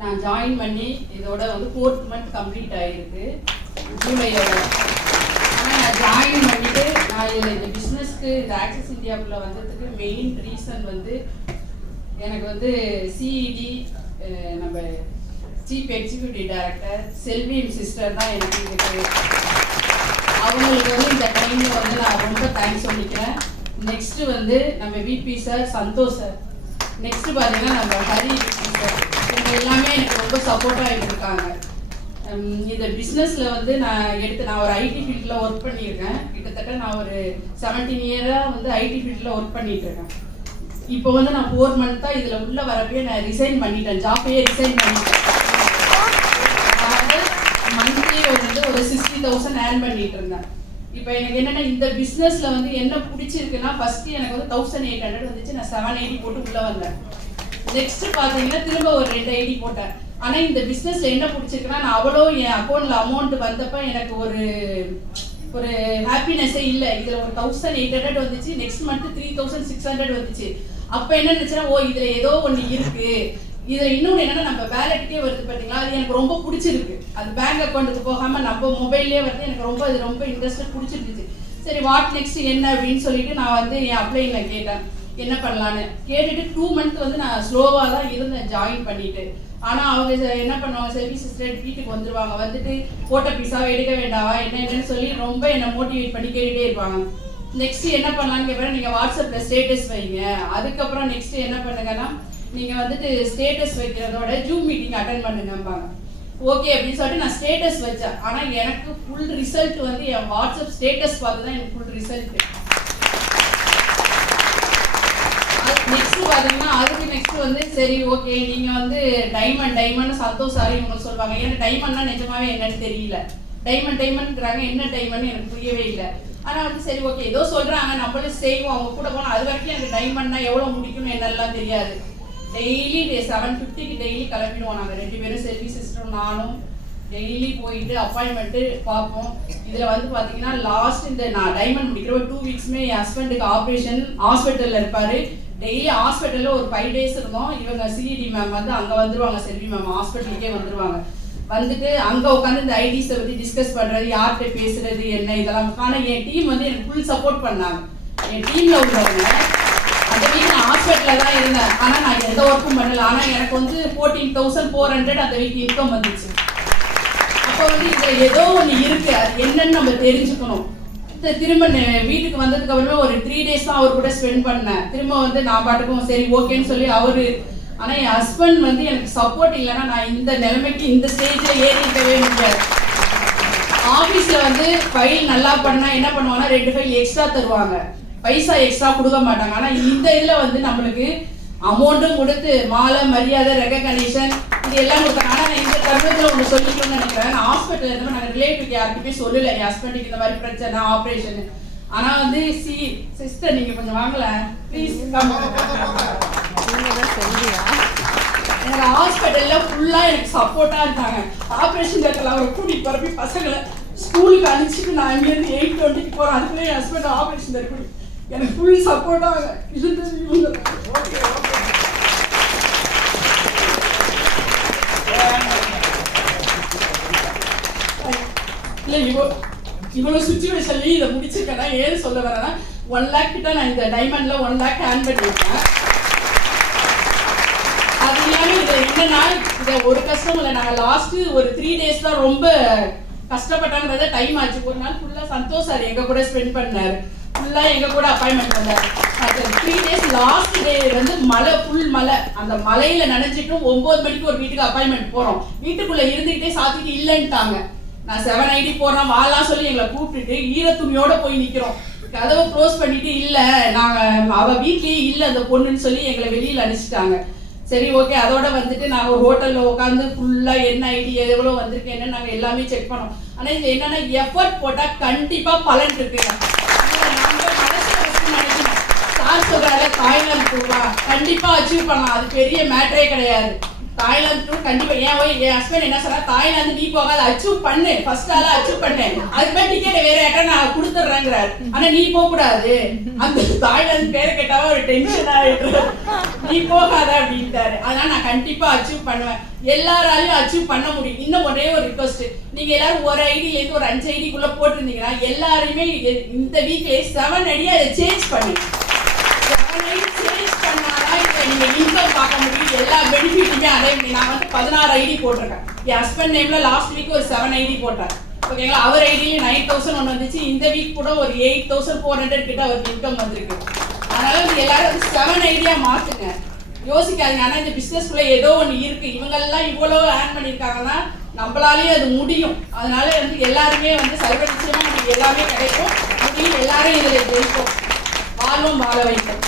நான் ஜாயின் பண்ணி இதோட வந்து 4th month கம்ப்ளீட் ஆகிருக்கு ஜூலையோட. ஆனால் நான் ஜாயின் பண்ணிவிட்டு நான் இந்த பிஸ்னஸ்க்கு இந்த ஆக்சிஸ் இந்தியாவுக்குள்ள வந்ததுக்கு மெயின் ரீசன் வந்து எனக்கு வந்து சிஇடி நம்ம சீஃப் எக்ஸிக்யூட்டிவ் டைரக்டர் செல்வியும் சிஸ்டர் தான் எனக்கு இதுக்கு அவங்களுக்கு வந்து இந்த டைமில் வந்து நான் ரொம்ப தேங்க்ஸ் சொல்லிக்கிறேன். நெக்ஸ்ட்டு வந்து நம்ம VP sir, Santhosh sir, next பார்த்தீங்கன்னா நம்ம ஹரி சார், இவங்க எல்லாமே எனக்கு ரொம்ப சப்போர்ட்டாக இருந்திருக்காங்க. இந்த பிஸ்னஸில் வந்து நான் ஒரு ஐடி ஃபீல்டில் ஒர்க் பண்ணியிருக்கேன். கிட்டத்தட்ட நான் ஒரு 17 இயராக வந்து ஐடி ஃபீல்டில் ஒர்க் பண்ணிகிட்ருக்கேன். இப்போ வந்து நான் 4 month தான் இதில் உள்ளே வரப்பே நான் ரிசைன் பண்ணிட்டேன், ஜாப்பையே ரிசைன் பண்ணிட்டேன். அதாவது மந்த்லி வந்து ஒரு 60,000 ஏர்ன் பண்ணிட்டு இருந்தேன். இப்போ எனக்கு என்னென்னா இந்த பிஸ்னஸில் வந்து என்ன பிடிச்சிருக்குன்னா ஃபஸ்ட்டு எனக்கு வந்து 1800 வந்துச்சு, நான் 780 போட்டு உள்ளே வந்தேன். நெக்ஸ்ட்டு பார்த்தீங்கன்னா திரும்ப ஒரு 2 ஐடி போட்டேன். ஆனால் இந்த பிஸ்னஸில் என்ன பிடிச்சிருக்குன்னா நான் அவ்வளோ என் அக்கௌண்ட்டில் அமௌண்ட் வந்தப்போ எனக்கு ஒரு ஹாப்பினஸ்ஸே இல்லை. இதில் ஒரு 1800 வந்துச்சு, நெக்ஸ்ட் மந்த்து 3600 வந்துச்சு. அப்போ என்ன நினச்சேன்னா இதில் ஏதோ ஒன்று இருக்குது. இதில் இன்னொன்று என்னென்னா நம்ம வேலெட்டுக்கே வருது பார்த்தீங்களா, அது எனக்கு ரொம்ப பிடிச்சிருக்கு. அது பேங்க் அக்கௌண்ட்டுக்கு போகாமல் நம்ம மொபைல்லே வருது, எனக்கு அது ரொம்ப இன்ட்ரெஸ்ட்டாக பிடிச்சிருந்துச்சு. சரி வாட் நெக்ஸ்ட் என்ன அப்படின்னு சொல்லிட்டு நான் வந்து என் அப்ளைனில் கேட்டேன் என்ன பண்ணலான்னு. கேட்டுட்டு 2 month வந்து நான் ஸ்லோவாக தான் இருந்தேன் ஜாயின் பண்ணிட்டு. ஆனால் அவங்க என்ன பண்ணுவாங்க, செல்வி சிஸ்டர் வீட்டுக்கு வந்துடுவாங்க, வந்துட்டு போட்ட பீஸாக எடுக்க வேண்டாவா என்னன்னு சொல்லி ரொம்ப என்னை மோட்டிவேட் பண்ணி கேட்டுகிட்டே இருப்பாங்க. நெக்ஸ்ட்டு என்ன பண்ணலான்னு கேட்குறேன், நீங்கள் வாட்ஸ்அப்பில் ஸ்டேட்டஸ் வைங்க. அதுக்கப்புறம் நெக்ஸ்ட்டு என்ன பண்ணுங்கன்னா நீங்கள் வந்துட்டு ஸ்டேட்டஸ் வைக்கிறதோட ஜூம் மீட்டிங் அட்டன் பண்ணுங்கம்பாங்க. ஓகே அப்படின்னு சொல்லிட்டு நான் ஸ்டேட்டஸ் வச்சேன். ஆனால் எனக்கு ஃபுல் ரிசல்ட் வந்து என் வாட்ஸ்அப் ஸ்டேட்டஸ் பார்த்து தான் எனக்கு ஃபுல் ரிசல்ட்டு. நெக்ஸ்ட் பார்த்தீங்கன்னா அதுக்கு நெக்ஸ்ட் வந்து சரி ஓகே நீங்கள் வந்து டைமண்ட் சந்தோஷ் சாரி இவங்க சொல்லுவாங்க. ஏன்னா டைமண்ட்னா நிஜமாவே என்னன்னு தெரியல. டைமண்ட்ங்கிறாங்க, என்ன டைமண்ட் எனக்கு புரியவே இல்லை. ஆனால் வந்து சரி ஓகே ஏதோ சொல்கிறாங்க, நம்மளும் செய்வோம், அவங்க கூட போனால். அது வரைக்கும் எனக்கு டைமண்ட்னா எவ்வளோ முடிக்கணும் என்னெல்லாம் தெரியாது. டெய்லி 7:50க்கு டெய்லி கிளம்பிடுவோம் நாங்கள் 2 பேரும், செல்வி சிஸ்டரும் நானும். டெய்லி போயிட்டு அப்பாயின்மெண்ட்டு பார்ப்போம். இதில் வந்து பார்த்தீங்கன்னா லாஸ்ட் இந்த நான் டைமண்ட் முடிக்கிற ஒரு 2 weeksமே என் ஹஸ்பண்டுக்கு ஆப்ரேஷன் ஹாஸ்பிட்டலில் இருப்பார். டெய்லி ஹாஸ்பிட்டலில் ஒரு 5 days இருந்தோம். இவங்க சிஇடி மேம் வந்து அங்கே வந்துடுவாங்க, செல்வி மேம் ஹாஸ்பிட்டலுக்கே வந்துடுவாங்க. வந்துட்டு அங்கே உட்காந்து இந்த ஐடிஸை பற்றி டிஸ்கஸ் பண்ணுறது, யார்கிட்ட பேசுறது என்ன இதெல்லாம். ஆனால் என் டீம் வந்து எனக்கு ஃபுல் சப்போர்ட் பண்ணாங்க. என் டீமில் உள்ளவங்க அந்த வீக் நான் ஹாஸ்பிட்டலில் தான் இருந்தேன். ஆனால் நான் எந்த ஒர்க்கும் பண்ணலை. ஆனால் எனக்கு வந்து 14,400 அந்த வீக் இன்கம் வந்துச்சு. அப்போ வந்து இதில் ஏதோ ஒன்று இருக்குது, அது என்னன்னு நம்ம தெரிஞ்சுக்கணும். திரும்ப வீட்டுக்கு வந்ததுக்கு அப்புறமே ஒரு 3 days தான் அவர் கூட ஸ்பெண்ட் பண்ணேன். திரும்ப வந்து நான் பாட்டுக்கும் சரி ஓகேன்னு சொல்லி அவரு. ஆனால் என் ஹஸ்பண்ட் வந்து எனக்கு சப்போர்ட் இல்லைன்னா நான் இந்த நிலைமைக்கு இந்த ஸ்டேஜில் ஏறிக்கவே முடியாது. ஆஃபீஸில் வந்து ஃபைல் நல்லா பண்ணால் என்ன பண்ணுவாங்கன்னா 2 ஃபைல் எக்ஸ்ட்ரா தருவாங்க, பைசா எக்ஸ்ட்ரா கொடுக்க மாட்டாங்க. ஆனால் இந்த இதில் வந்து நம்மளுக்கு அமௌண்ட்டும் கொடுத்து மாலை மரியாதை ரெகக்னிஷன் இது எல்லாம் கொடுத்தாங்க. ஆனால் நான் இந்த தருணத்தில் ஒன்று சொல்லிக்கணும்னு நினைக்கிறேன். நான் ஹாஸ்பிட்டல் இருந்தோம், நாங்கள் ரிலேட்டிவ் யாருக்குமே சொல்லலை என் ஹஸ்பண்டுக்கு இந்த மாதிரி பிரச்சனை ஆப்ரேஷன். ஆனால் வந்து சிஸ்டர் நீங்கள் கொஞ்சம் வாங்கல ப்ளீஸ். எனக்கு ஹாஸ்பிட்டலில் ஃபுல்லாக எனக்கு சப்போர்ட்டாக இருக்காங்க. ஆப்ரேஷன் தேட்டரில் அவரை கூட்டிகிட்டு போகிறப்ப பசங்களை ஸ்கூலுக்கு அனுப்பிச்சிட்டு நான் இங்கேருந்து 8:20க்கு போகிறேன். அதுக்குள்ளே என் ஹஸ்பண்ட் ஆப்ரேஷன் தேட்டர் எனக்கு ஃபுல் சப்போர்ட்டாக இருந்தது இவங்க. இல்லை இவ்வளோ சுச்சுவேஷன்லேயும் இதை முடிச்சிருக்கேன்னா ஏன்னு சொல்ல வரேன்னா 1 lakh கிட்ட நான் இந்த டைமண்டில் 1 lakh ஏர்ன் பண்ணியிருக்கேன். அது இல்லாமல் இதை என்னன்னா இதை ஒரு கஷ்டம் இல்லை. நாங்கள் லாஸ்ட்டு ஒரு 3 days தான் ரொம்ப கஷ்டப்பட்டாங்கிறத டைம் ஆச்சு. ஒரு நாள் ஃபுல்லாக சந்தோஷ் சார் எங்கள் கூட ஸ்பெண்ட் பண்ணார், ஃபுல்லாக எங்கள் கூட அப்பாயின்மெண்ட் வந்தார். அது 3 days லாஸ்ட் டே வந்து மழை, ஃபுல் மழை. அந்த மழையில் நினைச்சிட்டும் 9 மணிக்கு ஒரு வீட்டுக்கு அப்பாயின்மெண்ட் போகிறோம். வீட்டுக்குள்ளே இருந்துக்கிட்டே சாத்திட்டு இல்லைன்ட்டாங்க. நான் 780 போடுறோம் வாலாம் சொல்லி எங்களை கூப்பிட்டுட்டு ஈரத்துணியோட போய் நிற்கிறோம். கதவை க்ளோஸ் பண்ணிட்டு இல்லை நாங்கள் அவள் வீட்லேயே இல்லை அந்த பொண்ணுன்னு சொல்லி எங்களை வெளியில் அனுப்பிச்சிட்டாங்க. சரி ஓகே அதோட வந்துட்டு நாங்கள் ஒரு ஹோட்டலில் உட்காந்து ஃபுல்லாக என்ன ஐடி எவ்வளோ வந்திருக்கு என்னன்னு நாங்கள் எல்லாமே செக் பண்ணோம். ஆனால் இது என்னென்னா எஃபர்ட் போட்டால் கண்டிப்பாக பலன் இருக்குங்க. சார் சொல்கிறாரு காயினர் ரூபா கண்டிப்பாக அச்சீவ் பண்ணலாம், அது பெரிய மேட்டரே கிடையாது. தாய்லாந்து கண்டிப்பா என் ஹஸ்பண்ட் என்ன சொன்னா, தாய்லாந்து நீ போகாத, அச்சீவ் பண்ணு, ஃபர்ஸ்ட் ஆளா அச்சீவ் பண்ணு, அதுக்கு மேல டிக்கெட் வேற யார்ட்டா நான் கொடுத்துட்றேங்கிறாரு. ஆனா நீ போக கூடாது, அந்த தாய்லாந்து பேரை கேட்டாவே ஒரு டென்ஷன் ஆயிடுற, நீ போகாத அப்படின்ட்டாரு. அதனால நான் கண்டிப்பா அச்சீவ் பண்ணுவேன், எல்லாராலையும் அச்சீவ் பண்ண முடியும். இன்னும் ஒரே ஒரு ரிக்வஸ்ட், நீங்க எல்லாரும் ஒரு ஐடியில இருந்து ஒரு 5 ஐடிக்குள்ள போட்டிருந்தீங்கன்னா எல்லாருமே இந்த வீக்ல 7 ஐடியா அதை சேஞ்ச் பண்ணு. சேஞ்ச் பண்ணாதான் இப்போ நீங்க இன்கம் பார்க்க முடியும், எல்லா பெனிஃபிட்டுமே. அதே நான் வந்து 16 ஐடி போட்டிருக்கேன். என் ஹஸ்பண்ட் நேம்ல லாஸ்ட் வீக் ஒரு 7 ஐடி போட்டேன். ஓகேங்களா? அவர் ஐடியில 9,000 ஒன்று வந்துச்சு. இந்த வீக் கூட ஒரு 8,400 கிட்ட அவருக்கு இன்கம் வந்திருக்கு. அதனால நீங்க எல்லாரும் வந்து 7 ஐடியா மாத்துங்க, யோசிக்காதீங்க. ஆனால் இந்த பிஸ்னஸ்குள்ள ஏதோ ஒன்று இருக்கு, இவங்கெல்லாம் இவ்வளோ ஏர்ன் பண்ணியிருக்காங்கன்னா நம்மளாலேயே அது முடியும். அதனால வந்து எல்லாருமே வந்து சர்வ நிச்சயமா நமக்கு எல்லாமே கிடைக்கும். எல்லாரும் இதில் ஜெயிப்போம், வாழ்வும் வாழ வைப்போம்.